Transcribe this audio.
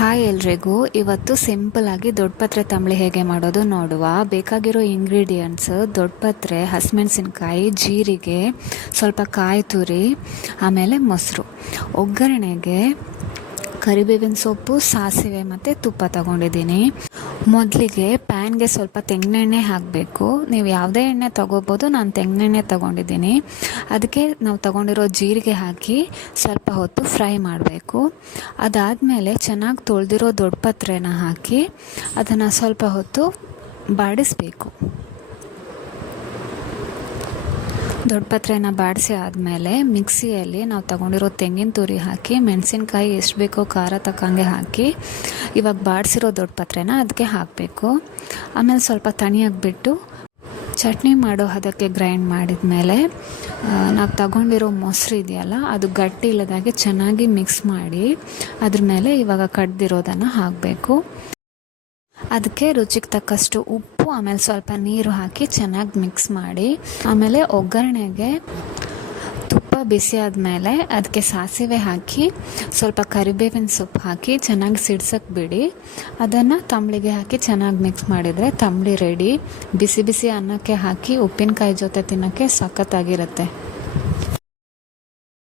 Hi ಎಲ್ರಿಗೂ. ಇವತ್ತು ಸಿಂಪಲ್ಲಾಗಿ ದೊಡ್ಡಪತ್ರೆ ತಂಬಳಿ ಹೇಗೆ ಮಾಡೋದು ನೋಡುವ. ಬೇಕಾಗಿರೋ ಇಂಗ್ರೀಡಿಯೆಂಟ್ಸ್: ದೊಡ್ಡಪತ್ರೆ, ಹಸಿಮೆಣಸಿನ್ಕಾಯಿ, ಜೀರಿಗೆ, ಸ್ವಲ್ಪ ಕಾಯಿ ತುರಿ, ಆಮೇಲೆ ಮೊಸರು. ಒಗ್ಗರಣೆಗೆ ಕರಿಬೇವಿನ ಸೊಪ್ಪು, ಸಾಸಿವೆ ಮತ್ತು ತುಪ್ಪ ತಗೊಂಡಿದ್ದೀನಿ. ಮೊದಲಿಗೆ ಪ್ಯಾನ್ಗೆ ಸ್ವಲ್ಪ ತೆಂಗಿನೆಣ್ಣೆ ಹಾಕಬೇಕು. ನೀವು ಯಾವುದೇ ಎಣ್ಣೆ ತೊಗೋಬೋದು, ನಾನು ತೆಂಗಿನೆಣ್ಣೆ ತೊಗೊಂಡಿದ್ದೀನಿ. ಅದಕ್ಕೆ ನಾವು ತೊಗೊಂಡಿರೋ ಜೀರಿಗೆ ಹಾಕಿ ಸ್ವಲ್ಪ ಹೊತ್ತು ಫ್ರೈ ಮಾಡಬೇಕು. ಅದಾದಮೇಲೆ ಚೆನ್ನಾಗಿ ತೊಳೆದಿರೋ ದೊಡ್ಡಪತ್ರೆನ ಹಾಕಿ ಅದನ್ನು ಸ್ವಲ್ಪ ಹೊತ್ತು ಬಾಡಿಸಬೇಕು. ದೊಡ್ಡಪತ್ರೆನ ಬಾಡಿಸಿ ಆದಮೇಲೆ ಮಿಕ್ಸಿಯಲ್ಲಿ ನಾವು ತೊಗೊಂಡಿರೋ ತೆಂಗಿನ ತುರಿ ಹಾಕಿ, ಮೆಣಸಿನ್ಕಾಯಿ ಎಷ್ಟು ಬೇಕೋ ಖಾರ ತಕ್ಕಂಗೆ ಹಾಕಿ, ಇವಾಗ ಬಾಡಿಸಿರೋ ದೊಡ್ಡಪತ್ರೆನ ಅದಕ್ಕೆ ಹಾಕಬೇಕು. ಆಮೇಲೆ ಸ್ವಲ್ಪ ತಣಿಯಾಗಿಬಿಟ್ಟು ಚಟ್ನಿ ಮಾಡೋ ಅದಕ್ಕೆ ಗ್ರೈಂಡ್ ಮಾಡಿದ ಮೇಲೆ ನಾವು ತಗೊಂಡಿರೋ ಮೊಸರು ಇದೆಯಲ್ಲ, ಅದು ಗಟ್ಟಿ ಇಲ್ಲದಾಗೆ ಚೆನ್ನಾಗಿ ಮಿಕ್ಸ್ ಮಾಡಿ ಅದ್ರ ಮೇಲೆ ಇವಾಗ ಕಡ್ದಿರೋದನ್ನು ಹಾಕಬೇಕು. ಅದಕ್ಕೆ ರುಚಿಗೆ ತಕ್ಕಷ್ಟು ಉಪ್ಪು, ಆಮೇಲೆ ಸ್ವಲ್ಪ ನೀರು ಹಾಕಿ ಚೆನ್ನಾಗಿ ಮಿಕ್ಸ್ ಮಾಡಿ, ಆಮೇಲೆ ಒಗ್ಗರಣೆಗೆ ತುಪ್ಪ ಬಿಸಿ ಆದಮೇಲೆ ಅದಕ್ಕೆ ಸಾಸಿವೆ ಹಾಕಿ ಸ್ವಲ್ಪ ಕರಿಬೇವಿನ ಸೊಪ್ಪು ಹಾಕಿ ಚೆನ್ನಾಗಿ ಸಿಡ್ಸಕ್ಕೆ ಬಿಡಿ. ಅದನ್ನು ತಂಬಳಿಗೆ ಹಾಕಿ ಚೆನ್ನಾಗಿ ಮಿಕ್ಸ್ ಮಾಡಿದರೆ ತಂಬಳಿ ರೆಡಿ. ಬಿಸಿ ಬಿಸಿ ಅನ್ನಕ್ಕೆ ಹಾಕಿ ಉಪ್ಪಿನಕಾಯಿ ಜೊತೆ ತಿನ್ನೋಕ್ಕೆ ಸಖತ್ತಾಗಿರುತ್ತೆ.